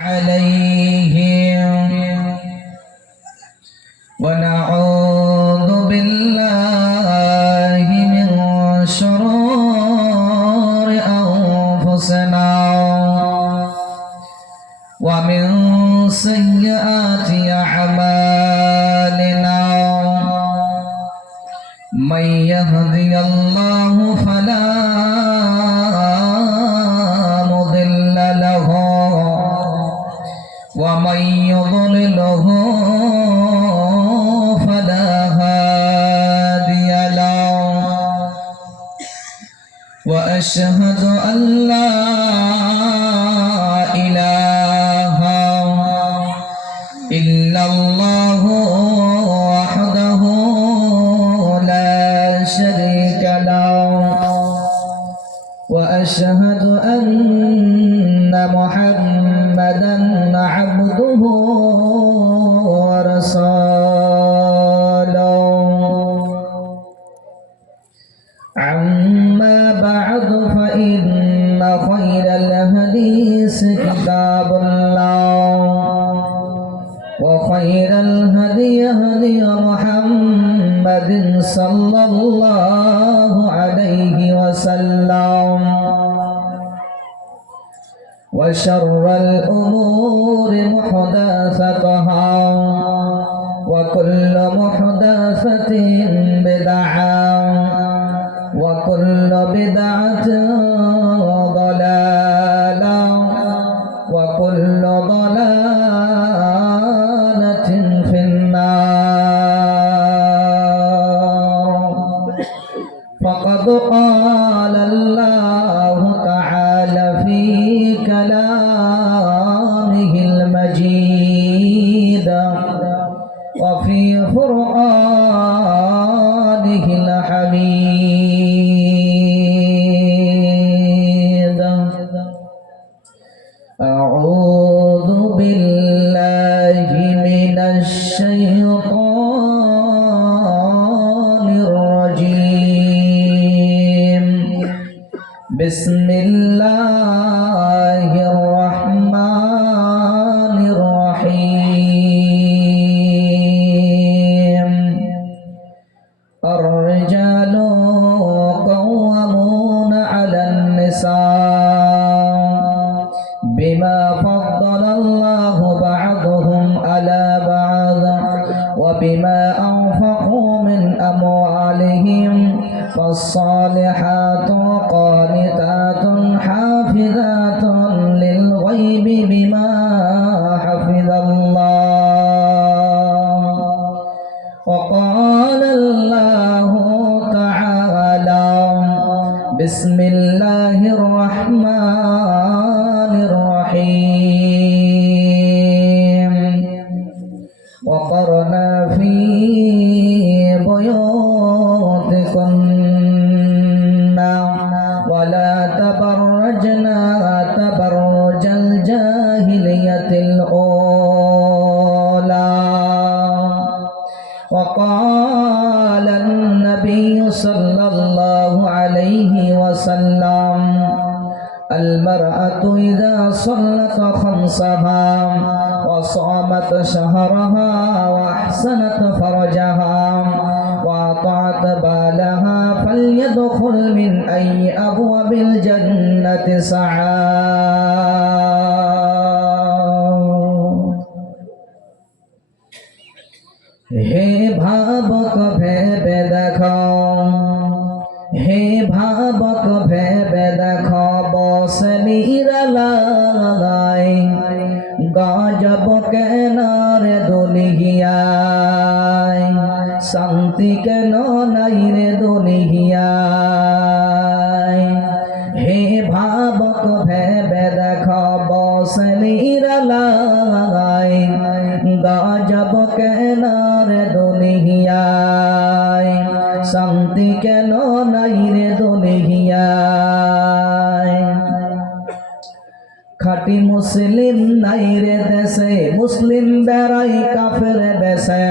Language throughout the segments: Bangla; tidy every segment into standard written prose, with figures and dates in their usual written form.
عليهم ونعوذ بالله من شرور أنفسنا ومن سيئات أعمالنا من يهدي الله فلا مضل له ومن يضلله فلا هادي له وأشهد أن لا إله إلا الله وحده لا شريك له وأشهد أن محمدا عبده ورسوله أما بعد فإن خير الحديث كتاب الله وخير الهدي هدي محمد صلى الله عليه وسلم وشر الأمور محدثاتها وكل محدثة بدعة وكل بدعة ضلالة وكل ضلالة في النار فقد قال الله تعالى في كلامه المجيد وفي قرآنه الحميد أعوذ بالله من الشيطان الرجيم بسم الله الرحمن الرحيم الرجال قوامون على النساء بما فضل الله بعضهم على بعض وبما أنفقوا من أموالهم فالصالحات قانتات حافظات للغيب بما حفظ الله وقال الله تعالى بسم الله الرحمن الرحيم وقرنا في بيوتكن ولا تبرجنا تبرج الجاهلية الأولى وقال النبي صلى الله عليه وسلم المرأة إذا صلت خمسها وصامت شهرها وأحسنت فرجها وأطاعت بالها فليدخل من أي أبواب الجنة سعى হে ভাবক ভেবে দেখো হে ভাবক ভেবে দেখো বসে নিরালাই গজব কেন রে দুনিয়ায় শান্তি কেন নাই রে দুনিয়ায় হে ভাবক ভেবে দেখো বসে নিরালাই গজব কেন রে দুনিয়ায় শান্তি কেন নাই রে দুনিয়ায় খাঁটি মুসলিম নাই রে দেশে মুসলিম বেড়াই কাফের বেশে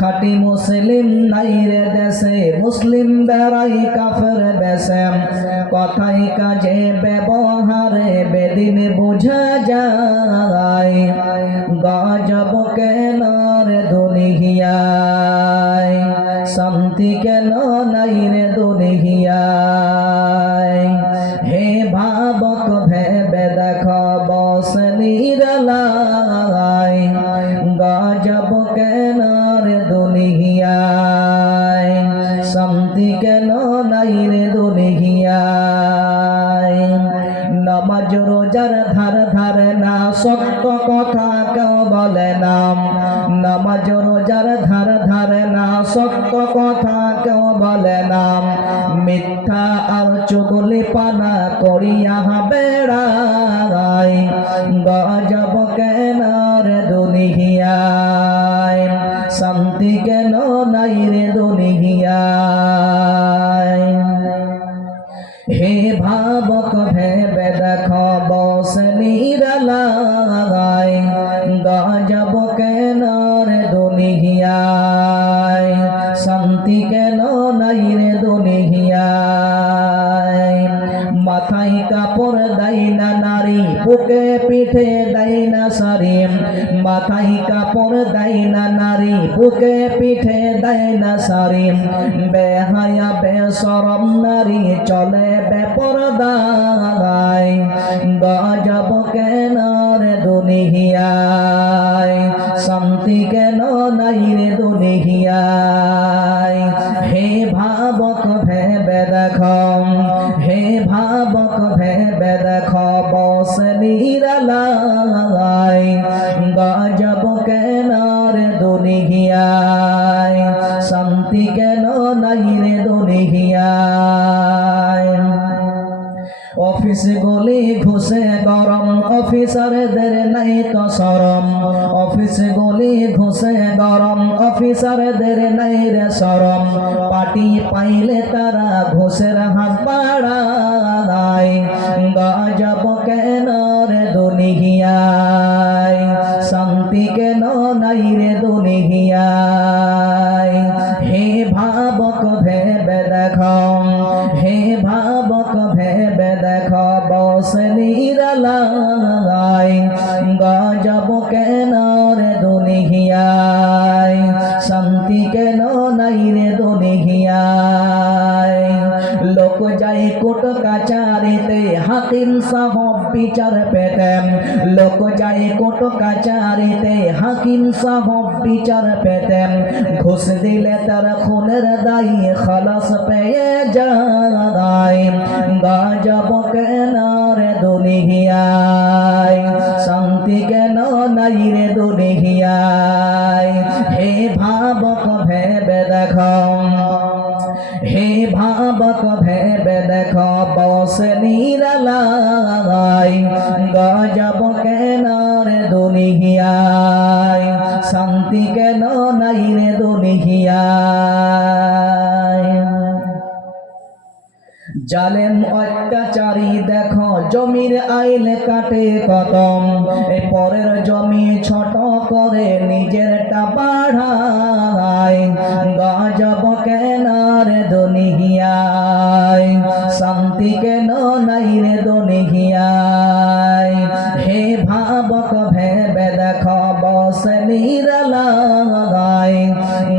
খাঁটি মুসলিম নাই রে দেশে মুসলিম বেড়াই কাফের বেশে কথাই কাজে ব্যবহারে বেদিন বোঝা যায় কেন রে দুনিয়ায়, শান্তি কেন নাই রে দুনিয়ায়। হে ভাবক ভেবে দেখো বস নিরালায়, গজব কেন রে দুনিয়ায়, শান্তি কেন নাই রে দুনিয়ায়। নামাজ রোজার ধার ধারে না, সত্য কথা কেউ বলে না। নামাজ রোজার ধার ধারে না, সত্য কথা কেউ বলে না। মিথ্যা আর চুগলি পানা করিয়া বেড়ায়, গজব কেন রে দুনিয়ায়, শান্তি কেন নাই রে দুনিয়ায়। হে ভাবক ভেবে দেখো বস নিরালায়, গজব কেন রে দুনিয়ায়, শান্তি কেন নাই রে দুনিয়ায়। মাথায় কাপড় দেয় না নারী, বুকে পিঠে দেয় না শাড়ি। মাথায় কাপড় দেয় না নারী, বুকে পিঠে দেয় না শাড়ি। বেহায়া বেশরম নারী চলে বেপরদায়, গজব কেন রে দুনিয়ায়, শান্তি কেন নাই রে দুনিয়ায়। হে ভাবক ভেবে দেখো, হে ভাবক ভেবে দেখো বস নিরালায়, গজব কেন রে দুনিয়ায়, শান্তি কেন নাই রে দুনিয়ায়। অফিস গলি ঘুষে গরম, অফিসারদের নাই তো শরম। অফিস গলি ঘুষে গরম, অফিসারদের নাই রে শরম। পার্টি পাইলে তারা ঘুষের হাত বাড়ায়, গজব কেন রে দুনিয়ায়, শান্তি কেন নাই রে দুনিয়ায়। হে ভাবক ভেবে দেখো, হে ভাবক ভেবে দেখো বস নিরালায়, গজব কেন রে দুনিয়ায়, শান্তি কেন নাই রে দুনিয়ায়। লোক যাই কোর্ট কাচারিতে, হাকিম সাহেব বিচার পেতেন। লোক যাই কোর্ট কাচারিতে, হাকিম সাহেব বিচার পেতেন। ঘুষ দিলে তার খুনের দায়ী খালাস পেয়ে যায়, গজব কেন রে দুনিয়ায়, শান্তি কেন নাই রে দুনিয়ায়। হে ভাবক ভেবে দেখো, হে ভাবক ভেবে দেখো বস নিরালায়, গজব কেন রে দুনিয়ায়, শান্তি কেন নাই রে দুনিয়ায়। জালেম অত্যাচারী দেখো জমির আইল কাটে কদম, এই পরের জমি ছোট করে নিজেরটা বাড়ায়, গজব কেন রে দুনিয়ায়, শান্তি কেন নাই রে দুনিয়ায়। হে ভাবক ভেবে দেখো বস নিরালায়,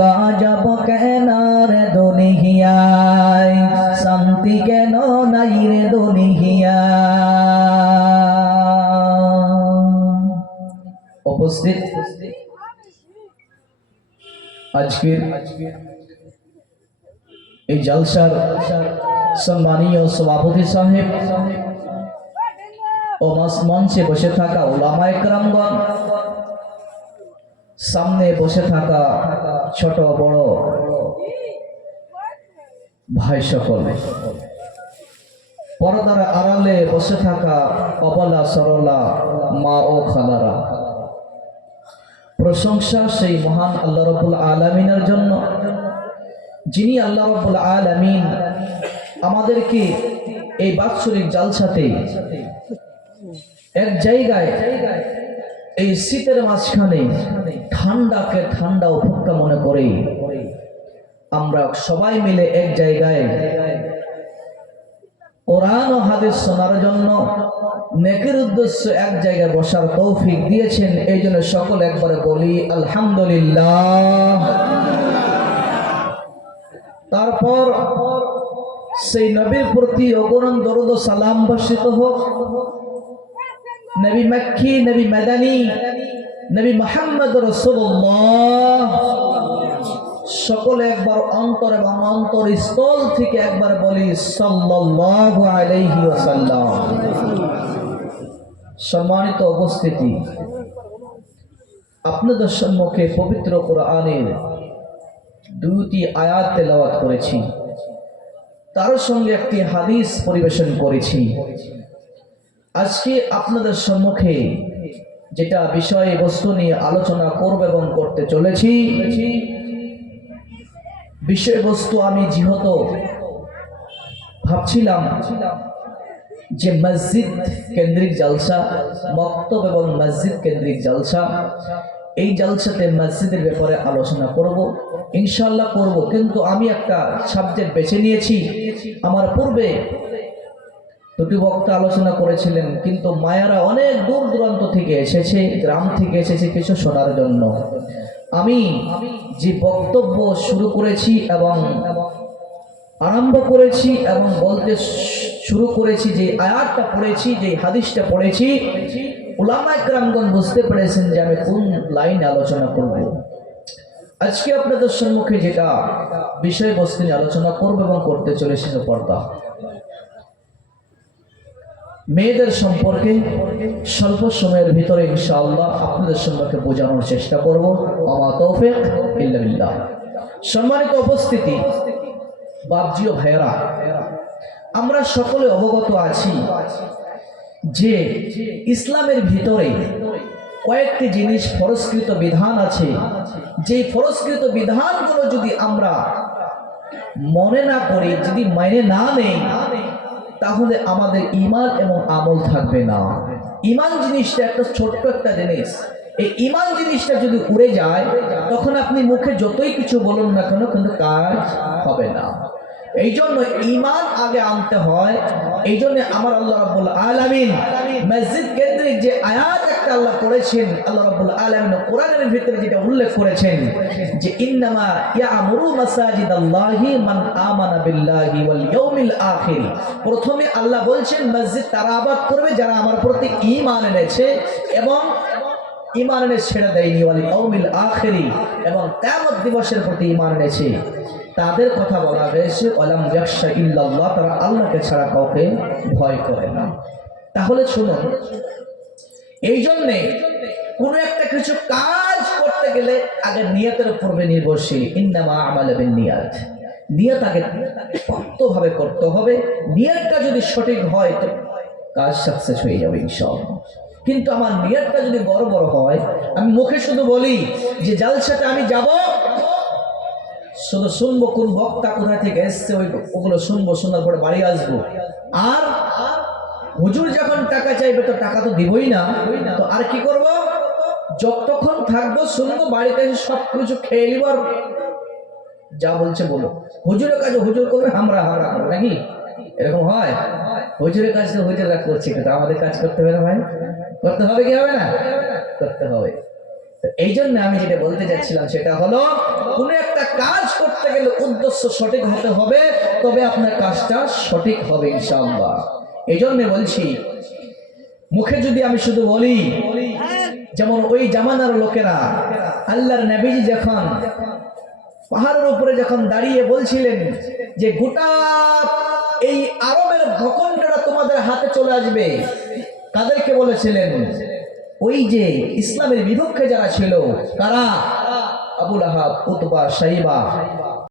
গজব কেন রে দুনিয়ায়, শান্তি কেন নাই রে দুনিয়ায়। উপস্থিত আজকের এই জলসার সম্মানীয় সভাপতি সাহেব ও মঞ্চে বসে থাকা উলামায়ে কেরামগণ, সামনে বসে থাকা ছোট বড় ভাই সকল, পর্দার আড়ালে বসে থাকা অবলা সরলা মা ও খালারা, প্রশংসা সেই মহান আল্লাহ রাব্বুল আলামিনের জন্য, যিনি আল্লাহ রাব্বুল আলামিন আমাদেরকে এই বাৎসরিক জালসাতে এক জায়গায় এই শীতের মাঝখানে ঠান্ডাকে ঠান্ডা উপেক্ষা মনে করে আমরা সবাই মিলে এক জায়গায় কোরআন ও হাদিস শোনার জন্য নেকির উদ্দেশ্য এক জায়গায় বসার তৌফিক দিয়েছেন। এই জন্য সকল একবারে বলি আলহামদুলিল্লাহ। তারপর সেই নবীর প্রতি অগণন দরুদ ও সালাম বর্ষিত হোক। নবী মক্কি, নবী মাদানী, নবী মুহাম্মদ রাসূলুল্লাহ সকলে একবার অন্তর এবং অন্তরস্থল থেকে একবার বলি সাল্লাল্লাহু আলাইহি ওয়াসাল্লাম। সম্মানিত উপস্থিতি, আপনাদের সম্মুখে পবিত্র কোরআনের দুটি আয়াত তেলাওয়াত করেছি, তার সঙ্গে একটি হাদিস পরিবেশন করেছি। আজকে আপনাদের সম্মুখে যেটা বিষয়বস্তু নিয়ে আলোচনা করব এবং করতে চলেছি, বিষয়বস্তু আমি যেহেতু ভাবছিলাম যে মসজিদ কেন্দ্রিক জলসা, মক্তব এবং মসজিদ কেন্দ্রিক জলসা, এই জলসাতে মসজিদের ব্যাপারে আলোচনা করব, ইনশাআল্লাহ করব। কিন্তু আমি একটা সাবজেক্ট বেছে নিয়েছি। আমার পূর্বে দুটি বক্তা আলোচনা করেছিলেন, কিন্তু মায়ারা অনেক দূর দূরান্ত থেকে এসেছে, গ্রাম থেকে এসেছে কিছু শোনার জন্য। আমি যে বক্তব্য শুরু করেছি এবং আরম্ভ করেছি এবং বলতে শুরু করেছি, যে আয়াতটা পড়েছি, যে হাদিসটা পড়েছি, উলামায়ে কেরামগণ বুঝতে পেরেছেন যে আমি কোন লাইনে আলোচনা করব। আজকে আপনাদের সম্মুখে যেটা বিষয়বস্তু নিয়ে আলোচনা করব এবং করতে চলেছি, পর্দা, মেয়েদের সম্পর্কে স্বল্প সময়ের ভিতরে ইনশাআল্লাহ আপনাদের সম্মুখে বোঝানোর চেষ্টা করব। আমা তৌফিক ইল্লা বিল্লাহ। সম্মানিত উপস্থিতি, বাপজি ও ভাইয়েরা, আমরা সকলে অবগত আছি যে ইসলামের ভিতরে কয়েকটি জিনিস ফরজকৃত বিধান আছে। যে ফরজকৃত বিধানগুলো যদি আমরা মনে না করি, যদি মেনে না নেই, তাহলে আমাদের ঈমান এবং আমল থাকবে না। ঈমান জিনিসটা একটা ছোট্ট একটা জিনিস। এই ঈমান জিনিসটা যদি উড়ে যায়, তখন আপনি মুখে যতই কিছু বলুন না কেন, কিন্তু কাজ হবে না। এই জন্য ঈমান আগে আনতে হয়। এই জন্য আমার আল্লাহ রাব্বুল আলামিন মসজিদ কেন্দ্রিক যে আয়াত একটা আল্লাহ করেছেন, আল্লাহ রাব্বুল আলামিন কোরআনের ভিতরে যেটা উল্লেখ করেছেন যে ইন্নামা ইয়ামুরু মাসাজিদাল্লাহি মান আমানা বিল্লাহি ওয়াল ইয়াউমিল আখির। প্রথমে আল্লাহ বলছেন মসজিদ তারা আবাদ করবে যারা আমার প্রতি ঈমান এনেছে এবং ঈমান এনে ছেড়ে দেয়নি, ওয়াল ইয়াউমিল আখির, এবং কিয়ামত দিবসের প্রতি ঈমান এনেছে, তাদের কথা বলা হয়েছে ওয়ালাম ইয়াখশা ইল্লাল্লাহ, তারা আল্লাহকে ছাড়া কাউকে ভয় করে না। তাহলে শুনুন, এই জন্যে কোন একটা কিছু কাজ করতে গেলে আগে নিয়তের উপর নির্ভরশীল। ইন্নামা আমালু বিন্নিয়াত, নিয়ত আগে শক্তভাবে করতে হবে। নিয়তটা যদি সঠিক হয় তো কাজ সাকসেস হয়ে যাবে ইনশাআল্লাহ। কিন্তু আমার নিয়তটা যদি বড় বড় হয়, আমি মুখে শুধু বলি যে জালসাতে আমি যাব, শুধু শুনবো কোন বক্তা কোথায় থেকে এসছে, ওগুলো শুনবো, শোনার পরে বাড়ি আসবো, আর হুজুর যখন টাকা চাইবে তো টাকা তো দিবই না, তো আর কি করব? যতক্ষণ থাকবো শুনবো, বাড়িতে এসে সব কিছু খেয়ে নিব, আর যা বলছে বলো। হুজুরের কাছে হুজুর করবে, আমরা করবো, নাকি এরকম হয়? হুজুরের কাছে তো হুজুররা করছে, কিন্তু আমাদের কাজ করতে হবে না ভাই? করতে হবে কি হবে না? করতে হবে। এই জন্য আমি যেটা বলতে যাচ্ছিলাম সেটা হলো, কোন একটা কাজ করতে গেলে উদ্দেশ্য সঠিক হতে হবে, তবে আপনার কাজটা সঠিক হবে ইনশাআল্লাহ। এই জন্য বলছি, মুখে যদি আমি শুধু বলি, যেমন ওই জামানার লোকেরা, আল্লাহর নবীজি যখন পাহাড়ের উপরে যখন দাঁড়িয়ে বলছিলেন যে গোটা এই আরবের ভূখণ্ডটা তোমাদের হাতে চলে আসবে, কাদেরকে বলেছিলেন? ওই যে ইসলামের বিপক্ষে যারা ছিল, কারা? আবু লাহাব, উতবা, শাইবা,